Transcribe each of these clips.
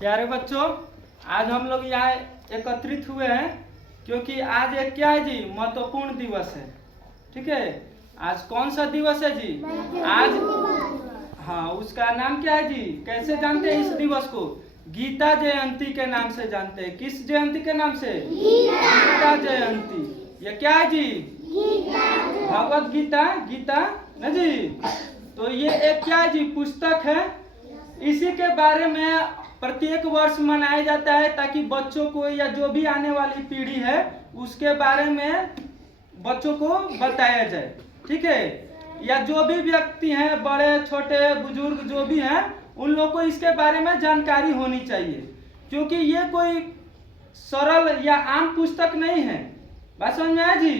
प्यारे बच्चों, आज हम लोग यहाँ एकत्रित हुए हैं क्योंकि आज एक क्या है जी, महत्वपूर्ण दिवस है। ठीक है, आज कौन सा दिवस है जी? आज हाँ, उसका नाम क्या है जी? कैसे जानते हैं इस दिवस को? गीता जयंती के नाम से जानते हैं। किस जयंती के नाम से? गीता जयंती। ये क्या है जी? भगवत गीता। गीता न जी। तो ये एक क्या है जी, पुस्तक है। इसी के बारे में प्रत्येक वर्ष मनाया जाता है ताकि बच्चों को या जो भी आने वाली पीढ़ी है उसके बारे में बच्चों को बताया जाए। ठीक है, या जो भी व्यक्ति हैं, बड़े छोटे बुजुर्ग जो भी हैं, उन लोगों को इसके बारे में जानकारी होनी चाहिए, क्योंकि ये कोई सरल या आम पुस्तक नहीं है। बात समझ में आया जी?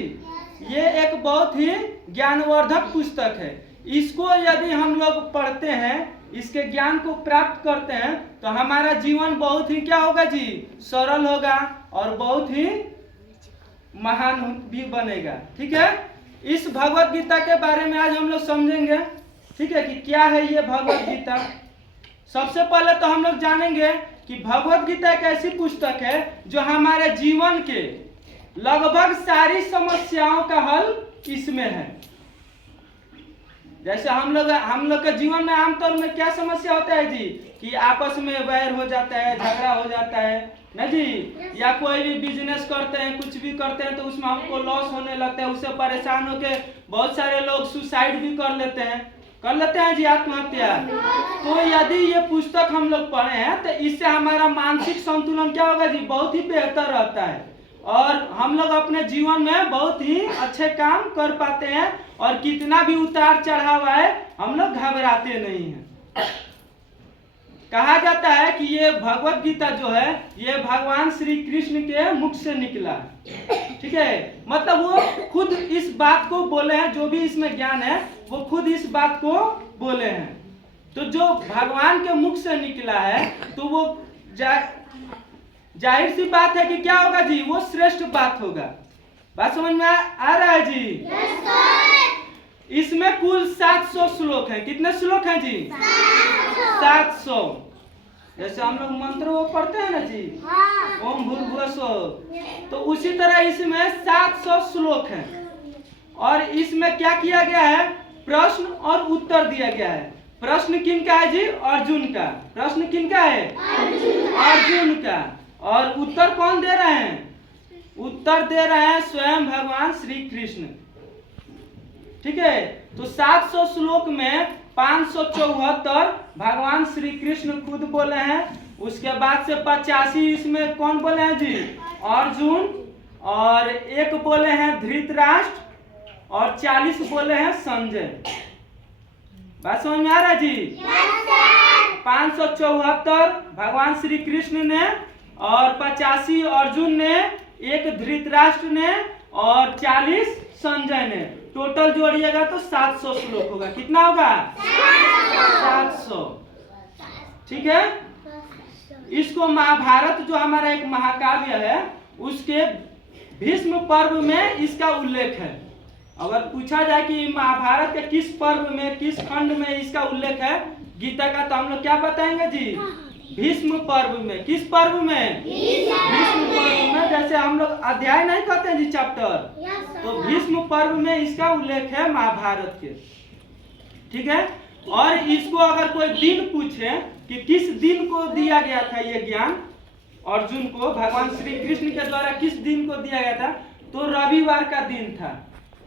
ये एक बहुत ही ज्ञानवर्धक पुस्तक है। इसको यदि हम लोग पढ़ते हैं, इसके ज्ञान को प्राप्त करते हैं, तो हमारा जीवन बहुत ही क्या होगा जी? सरल होगा और बहुत ही महान भी बनेगा। ठीक है, इस भगवत गीता के बारे में आज हम लोग समझेंगे। ठीक है, कि क्या है ये भगवत गीता। सबसे पहले तो हम लोग जानेंगे कि भगवत गीता एक ऐसी पुस्तक है जो हमारे जीवन के लगभग सारी समस्याओं का हल इसमें है। जैसे हम लोग के जीवन में आमतौर में क्या समस्या होता है जी? कि आपस में वैर हो जाता है, झगड़ा हो जाता है ना जी, या कोई भी बिजनेस करते हैं, कुछ भी करते हैं तो उसमें हमको लॉस होने लगता है, उससे परेशान होकर बहुत सारे लोग सुसाइड भी कर लेते हैं जी, आत्महत्या। तो यदि ये पुस्तक हम लोग पढ़े हैं तो इससे हमारा मानसिक संतुलन क्या होगा जी? बहुत ही बेहतर रहता है और हम लोग अपने जीवन में बहुत ही अच्छे काम कर पाते हैं और कितना भी उतार चढ़ाव आए हम लोग घबराते नहीं हैं। कहा जाता है कि ये भगवत गीता जो है ये भगवान श्री कृष्ण के मुख से निकला। ठीक है, मतलब वो खुद इस बात को बोले हैं, जो भी इसमें ज्ञान है वो खुद इस बात को बोले हैं। तो जो भगवान के मुख से निकला है तो वो जाहिर सी बात है कि क्या होगा जी? वो श्रेष्ठ बात होगा। बात समझ में आ रहा है जी? इसमें कुल 700 श्लोक हैं। कितने श्लोक हैं जी? 700। जैसे हम लोग मंत्र वो पढ़ते हैं ना जी, ओम भूर्भुवः स्वः, तो उसी तरह इसमें 700 श्लोक हैं। और इसमें क्या किया गया है? प्रश्न और उत्तर दिया गया है। प्रश्न किनका है जी? अर्जुन का। प्रश्न किनका है? अर्जुन का। और उत्तर कौन दे रहे हैं? उत्तर दे रहे हैं स्वयं भगवान श्री कृष्ण। ठीक है, तो 700 श्लोक में 574 भगवान श्री कृष्ण खुद बोले हैं। उसके बाद से 85 इसमें कौन बोले हैं जी? अर्जुन। और एक बोले हैं धृतराष्ट्र और 40 बोले हैं संजय। बात समझ में आ रहा है जी? 574 भगवान श्री कृष्ण ने और 85 अर्जुन ने, एक धृतराष्ट्र ने और 40 संजय ने। टोटल जोड़िएगा तो 700 श्लोक होगा। कितना होगा? 700। ठीक है, इसको महाभारत जो हमारा एक महाकाव्य है उसके भीष्म पर्व में इसका उल्लेख है। अगर पूछा जाए कि महाभारत के किस पर्व में, किस खंड में इसका उल्लेख है गीता का, तो हम लोग क्या बताएंगे जी? भीष्म पर्व में। किस पर्व में? भीष्म पर्व में। जैसे हम लोग अध्याय नहीं कहते हैं जी, चैप्टर, तो भीष्म पर्व में इसका उल्लेख है महाभारत के। ठीक है, और इसको अगर कोई दिन पूछे कि किस दिन को दिया गया था ये ज्ञान अर्जुन को, भगवान श्री कृष्ण के द्वारा किस दिन को दिया गया था, तो रविवार का दिन था।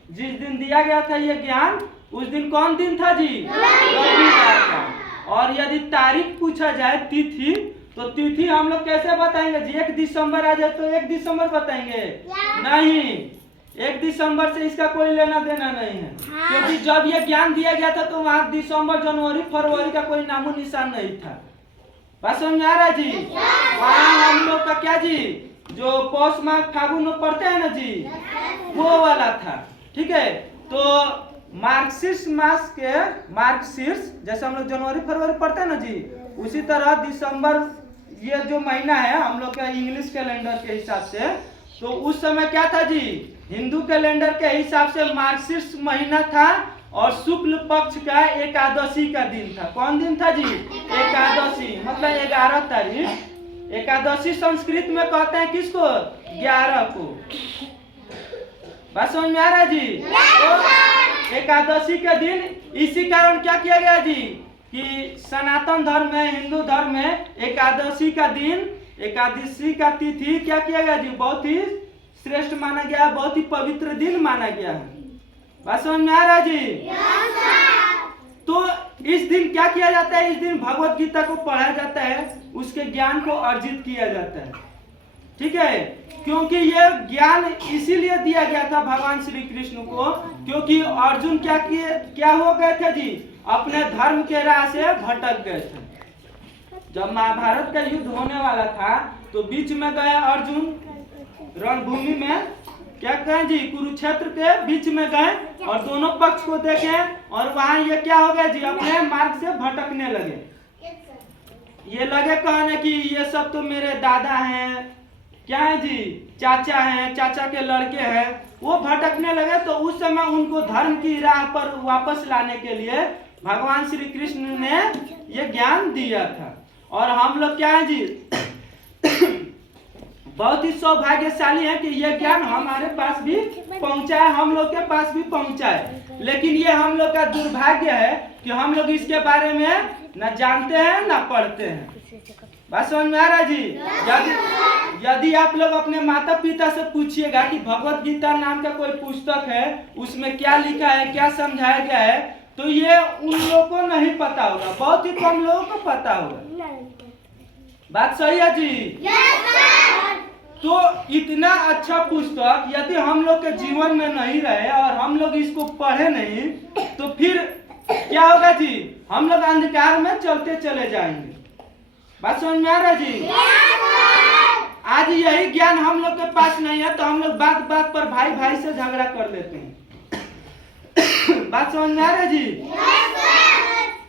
जिस दिन दिया गया था ये ज्ञान, उस दिन कौन दिन था जी? रविवार का। और यदि तारीख पूछा जाए, तिथि, तो तिथि हम लोग कैसे बताएंगे जी? 1 दिसंबर आ जाए तो 1 दिसंबर बताएंगे? नहीं, 1 दिसंबर से इसका कोई लेना देना नहीं है। क्योंकि जब ये ज्ञान दिया गया था तो वहां दिसंबर, जनवरी, फरवरी का कोई नामो निशान नहीं था। बात समझ में आ रहा है जी? वहां हम लोग का क्या जी, जो पौष माह फागुन में पढ़ते हैं ना जी, वो वाला था। ठीक है, तो मार्गशीर्ष मास के मार्गशीर्ष, जैसे हम लोग जनवरी फरवरी पढ़ते हैं ना जी, उसी तरह दिसंबर ये जो महीना है हम लोग का इंग्लिश कैलेंडर के हिसाब से, तो उस समय क्या था जी? हिंदू कैलेंडर के हिसाब से मार्गशीर्ष महीना था और शुक्ल पक्ष का एकादशी का दिन था। कौन दिन था जी? एकादशी, मतलब 11 तारीख। एकादशी संस्कृत में कहते हैं किसको? 11 को। बात समझ में आ रहा है जी? तो एकादशी के दिन इसी कारण क्या किया गया जी कि सनातन धर्म में, हिंदू धर्म में एकादशी का दिन, एकादशी का तिथि क्या किया गया जी? बहुत ही श्रेष्ठ माना गया, बहुत ही पवित्र दिन माना गया है। बात समझ में आ रहा है जी? तो इस दिन क्या किया जाता है? इस दिन भगवत गीता को पढ़ा जाता है, उसके ज्ञान को अर्जित किया जाता है। ठीक है, क्योंकि यह ज्ञान इसीलिए दिया गया था भगवान श्री कृष्ण को, क्योंकि अर्जुन क्या हो गए थे जी? अपने धर्म के राह से भटक गए थे। जब महाभारत का युद्ध होने वाला था तो बीच में गए अर्जुन, रणभूमि में क्या कहें जी, कुरुक्षेत्र के बीच में गए और दोनों पक्ष को देखे और वहां ये क्या हो गया जी? अपने मार्ग से भटकने लगे। ये लगे कहने कि ये सब तो मेरे दादा हैं, क्या है जी, चाचा हैं, चाचा के लड़के हैं। वो भटकने लगे। तो उस समय उनको धर्म की राह पर वापस लाने के लिए भगवान श्री कृष्ण ने ये ज्ञान दिया था। और हम लोग क्या है जी बहुत ही सौभाग्यशाली है कि यह ज्ञान हमारे पास भी पहुंचा है, हम लोग के पास भी पहुंचा है। लेकिन ये हम लोग का दुर्भाग्य है कि हम लोग इसके बारे में न जानते हैं न पढ़ते हैं। बात समझ में आ रहा जी? यदि आप लोग अपने माता पिता से पूछिएगा कि भगवत गीता नाम का कोई पुस्तक है, उसमें क्या लिखा है, क्या समझाया गया है, तो ये उन लोगों को नहीं पता होगा, बहुत ही कम लोगों को पता होगा। बात सही है जी? तो इतना अच्छा पुस्तक यदि हम लोग के जीवन में नहीं रहे और हम लोग इसको पढ़े नहीं, तो फिर क्या होगा जी? हम लोग अंधकार में चलते चले जाएंगे। बात समझ में आ रहा जी? आज यही ज्ञान हम लोग के पास नहीं है तो हम लोग बात बात पर भाई भाई से झगड़ा कर लेते हैं। बात समझ में आ रहा जी?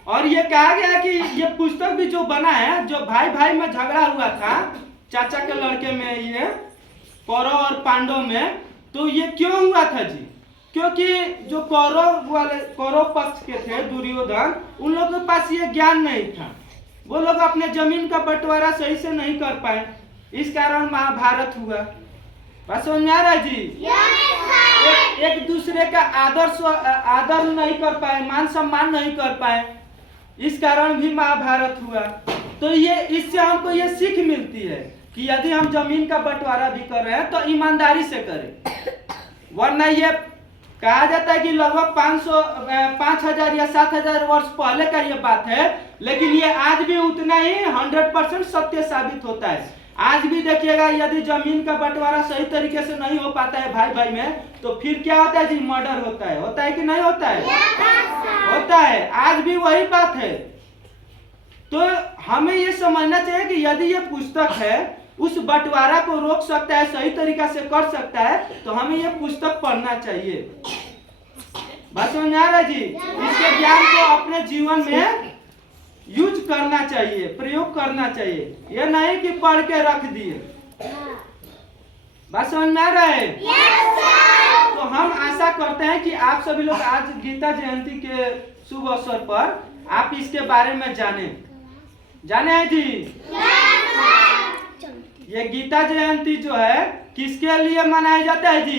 और ये कहा गया कि ये पुस्तक भी जो बना है, जो भाई भाई में झगड़ा हुआ था, चाचा के लड़के में, ये कौरव और पांडव में, तो ये क्यों हुआ था जी? क्योंकि जो कौरव पक्ष के थे, दुर्योधन, उन लोगों के पास ये ज्ञान नहीं था। वो लोग अपने जमीन का बंटवारा सही से नहीं कर पाए, इस कारण महाभारत हुआ। बात समझ में आ रहा है जी? एक दूसरे का आदर नहीं कर पाए, मान सम्मान नहीं कर पाए, इस कारण भी महाभारत हुआ। तो ये इससे हमको ये सीख मिलती है कि यदि हम जमीन का बंटवारा भी कर रहे हैं तो ईमानदारी से करें। वरना ये कहा जाता है कि लगभग 5,000 या 7,000 वर्ष पहले का ये बात है, लेकिन ये आज भी उतना ही 100% सत्य साबित होता है। आज भी देखिएगा, यदि जमीन का बंटवारा सही तरीके से नहीं हो पाता है भाई भाई में, तो फिर क्या होता है जी? मर्डर होता है कि नहीं होता है? होता है। आज भी वही बात है। तो हमें ये समझना चाहिए कि यदि ये पुस्तक है उस बंटवारा को रोक सकता है, सही तरीका से कर सकता है, तो हमें ये पुस्तक पढ़ना चाहिए। बात समझ में आ रहा है जी? इसके ज्ञान को अपने जीवन में यूज करना चाहिए, प्रयोग करना चाहिए, ये नहीं कि पढ़ के रख दिए। बात समझ में आ रहा है? तो हम आशा करते हैं कि आप सभी लोग आज गीता जयंती के शुभ अवसर पर आप इसके बारे में जाने हैं जी? ये गीता जयंती जो है किसके लिए मनाया जाता है जी?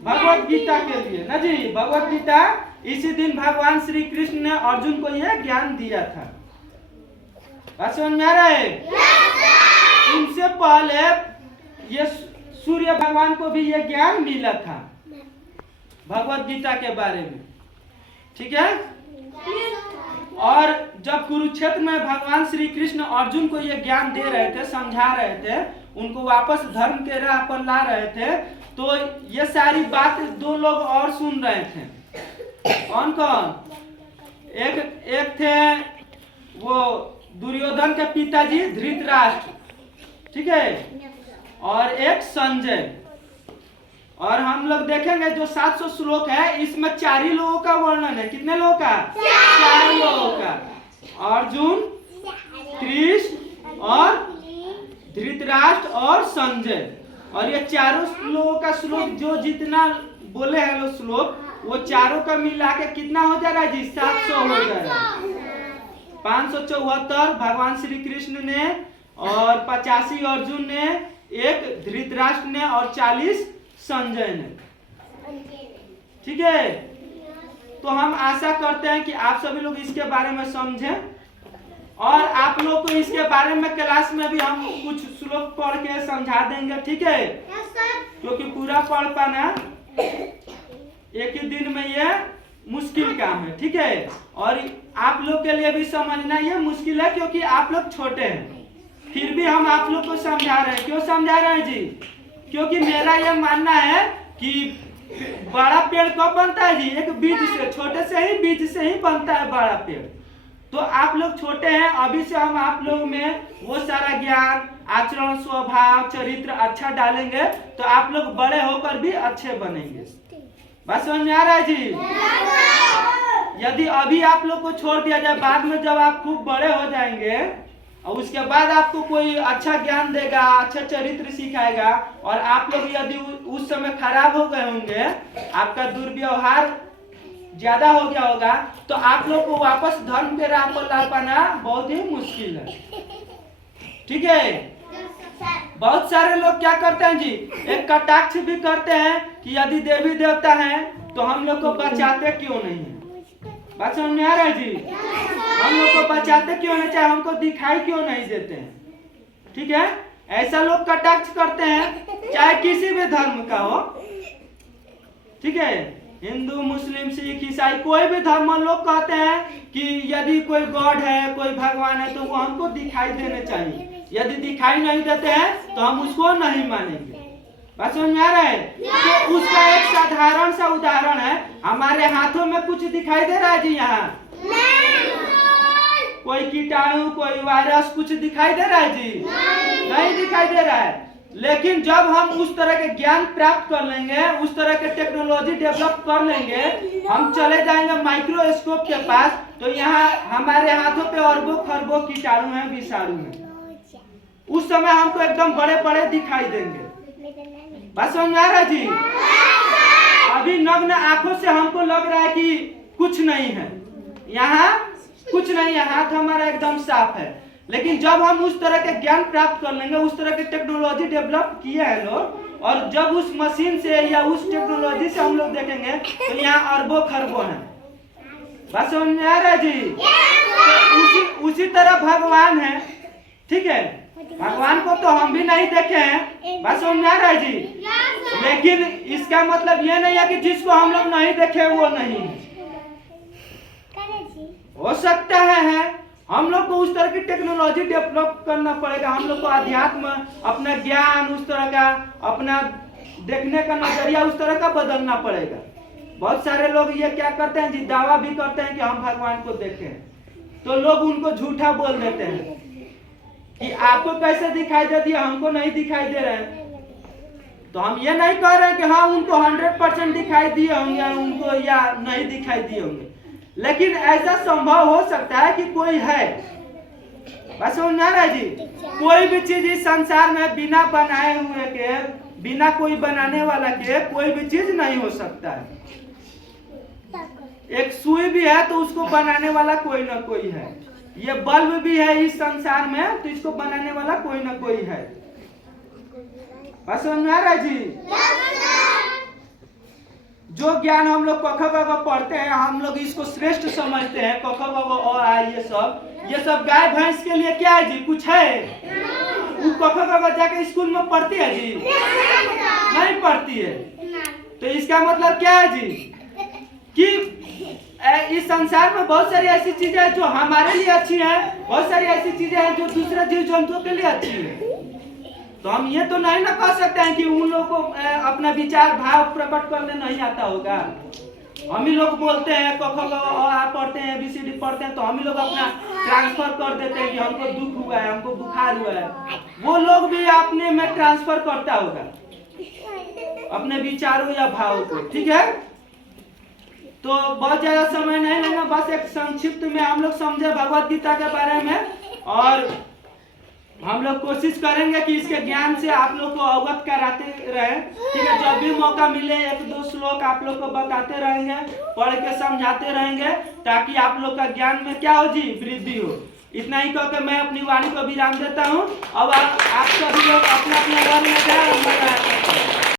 भगवत गीता के लिए ना जी। भगवत गीता, इसी दिन भगवान श्री कृष्ण ने अर्जुन को यह ज्ञान दिया था। बात समझ में आ रहा है? इनसे पहले ये सूर्य भगवान को भी यह ज्ञान मिला था भगवत गीता के बारे में। ठीक है? और जब कुरुक्षेत्र में भगवान श्री कृष्ण अर्जुन को यह ज्ञान दे रहे थे, समझा रहे थे, उनको वापस धर्म के राह पर ला रहे थे, तो ये सारी बात दो लोग और सुन रहे थे। कौन कौन? एक थे वो दुर्योधन के पिताजी धृतराष्ट्र, ठीक है, और एक संजय। और हम लोग देखेंगे जो 700 श्लोक है, इसमें 4 ही लोगों का वर्णन है। कितने लोगों का? 4 लोगों का। अर्जुन, कृष्ण और धृतराष्ट्र और संजय। और ये चारों लोगों का श्लोक जो जितना बोले हैं लोग श्लोक, वो चारों का मिला के कितना हो जा रहा है जी? 700 हो जा रहा है। 574 भगवान श्री कृष्ण ने और 85 अर्जुन ने, एक धृतराष्ट्र ने और 40 संजय ने। ठीक है, तो हम आशा करते हैं कि आप सभी लोग इसके बारे में समझें और आप लोग को इसके बारे में क्लास में भी हम कुछ श्लोक पढ़ के समझा देंगे। ठीक है, क्योंकि पूरा पढ़ पाना एक ही दिन में ये मुश्किल काम है। ठीक है, और आप लोग के लिए भी समझना ये मुश्किल है क्योंकि आप लोग छोटे हैं, फिर भी हम आप लोग को समझा रहे हैं। क्यों समझा रहे हैं जी? क्योंकि मेरा ये मानना है कि बड़ा पेड़ कब बनता है जी? एक बीज से, छोटे से ही बीज से ही बनता है बड़ा पेड़। तो आप लोग छोटे हैं, अभी से हम आप लोग में वो सारा ज्ञान, आचरण, स्वभाव, चरित्र अच्छा डालेंगे तो आप लोग बड़े होकर भी अच्छे बनेंगे। बात समझ में आ रहा है जी? यदि अभी आप लोग को छोड़ दिया जाए, बाद में जब आप खूब बड़े हो जाएंगे और उसके बाद आपको कोई अच्छा ज्ञान देगा, अच्छा चरित्र सिखाएगा और आप लोग यदि उस समय खराब हो गए होंगे, आपका दुर्व्यवहार ज्यादा हो गया होगा, तो आप लोग को वापस धर्म के राह पर ला पाना बहुत ही मुश्किल है। ठीक है, बहुत सारे लोग क्या करते हैं जी? एक कटाक्ष भी करते हैं कि यदि देवी देवता हैं तो हम लोग को बचाते क्यों नहीं है? बात समझ में आ रहा है जी? हम लोग को बचाते क्यों नहीं, चाहे हमको दिखाई क्यों नहीं देते हैं? ठीक है, ऐसा लोग कटाक्ष करते हैं, चाहे किसी भी धर्म का हो। ठीक है, हिंदू, मुस्लिम, सिख, ईसाई, कोई भी धर्म लोग कहते हैं कि यदि कोई गॉड है, कोई भगवान है तो वो हमको दिखाई देने चाहिए। यदि दिखाई नहीं देते हैं तो हम उसको नहीं मानेंगे। बात समझ में आ रहा है? तो उसका एक साधारण सा उदाहरण है, हमारे हाथों में कुछ दिखाई दे रहा है जी? यहाँ कोई कीटाणु, कोई वायरस कुछ दिखाई दे रहा है जी? नहीं दिखाई दे रहा है। लेकिन जब हम उस तरह के ज्ञान प्राप्त कर लेंगे, उस तरह के टेक्नोलॉजी डेवलप कर लेंगे, हम चले जाएंगे माइक्रोस्कोप के पास, तो यहाँ हमारे हाथों पे अरबों खरबों कीटाणु हैं, विषाणु हैं। उस समय हमको एकदम बड़े बड़े दिखाई देंगे। बात समझ में आ रहा है जी? अभी नग्न आंखों से हमको लग रहा है कि कुछ नहीं है, यहाँ कुछ नहीं है, हाथ हमारा एकदम साफ है। लेकिन जब हम उस तरह के ज्ञान प्राप्त कर लेंगे, उस तरह की टेक्नोलॉजी डेवलप किए हैं लोग, और जब उस मशीन से या उस टेक्नोलॉजी से हम लोग देखेंगे तो यहाँ अरबों खरबों हैं। बात समझ में आ रहा है जी? तो उसी तरह भगवान है। ठीक है, भगवान को तो हम भी नहीं देखे हैं। बात समझ में आ रहा है जी? लेकिन इसका मतलब ये नहीं है कि जिसको हम लोग नहीं देखे वो नहीं है। हो सकता है हम लोग को उस तरह की टेक्नोलॉजी डेवलप करना पड़ेगा, हम लोग को अध्यात्म, अपना ज्ञान उस तरह का, अपना देखने का नजरिया उस तरह का बदलना पड़ेगा। बहुत सारे लोग ये क्या करते हैं जी? दावा भी करते हैं कि हम भगवान को देखे, तो लोग उनको झूठा बोल देते हैं कि आपको कैसे दिखाई देती है, हमको नहीं दिखाई दे रहे हैं। तो हम ये नहीं कह रहे हैं कि हाँ उनको 100% दिखाई दिए होंगे उनको, या नहीं दिखाई दिए होंगे, लेकिन ऐसा संभव हो सकता है कि कोई है। बस समझ में आ रहा है जी? कोई भी चीज इस संसार में बिना बनाए हुए के, बिना कोई बनाने वाला के कोई भी चीज नहीं हो सकता है। एक सुई भी है तो उसको बनाने वाला कोई ना कोई है। ये बल्ब भी है इस संसार में तो इसको बनाने वाला कोई ना कोई है। बस समझ में आ रहा है जी? जो ज्ञान हम लोग क ख ग घ पढ़ते हैं, हम लोग इसको श्रेष्ठ समझते हैं। क ख ग घ अ आ ये सब गाय भैंस के लिए क्या है जी? कुछ है? वो क ख ग घ जाके स्कूल में पढ़ती है जी? नहीं पढ़ती है। तो इसका मतलब क्या है जी? कि इस संसार में बहुत सारी ऐसी चीजें हैं जो हमारे लिए अच्छी हैं, बहुत सारी ऐसी चीजें हैं जो दूसरे जीव जंतुओं के लिए अच्छी है। तो हम ये तो नहीं ना कह सकते हैं कि उन लोगों को अपना विचार भाव प्रकट करने नहीं आता होगा। हम ही लोग बोलते हैं, क ख ग आ पढ़ते हैं, ABCD पढ़ते हैं, तो हम ही लोग अपना ट्रांसफर कर देते हैं कि हमको दुख हुआ है, हमको बुखार हुआ है। वो लोग भी अपने में ट्रांसफर करता होगा अपने विचारों या भाव को। ठीक है, तो बहुत ज्यादा समय नहीं लेना, बस एक संक्षिप्त में हम लोग समझे भगवत गीता के बारे में। और हम लोग कोशिश करेंगे कि इसके ज्ञान से आप लोग को अवगत कराते रहें। ठीक है, जब भी मौका मिले एक दो श्लोक आप लोग को बताते रहेंगे, पढ़ के समझाते रहेंगे, ताकि आप लोग का ज्ञान में क्या हो जी, वृद्धि हो। इतना ही कहकर मैं अपनी वाणी को विराम देता हूँ। अब आप सभी लोग अपना अपना घर में जाए।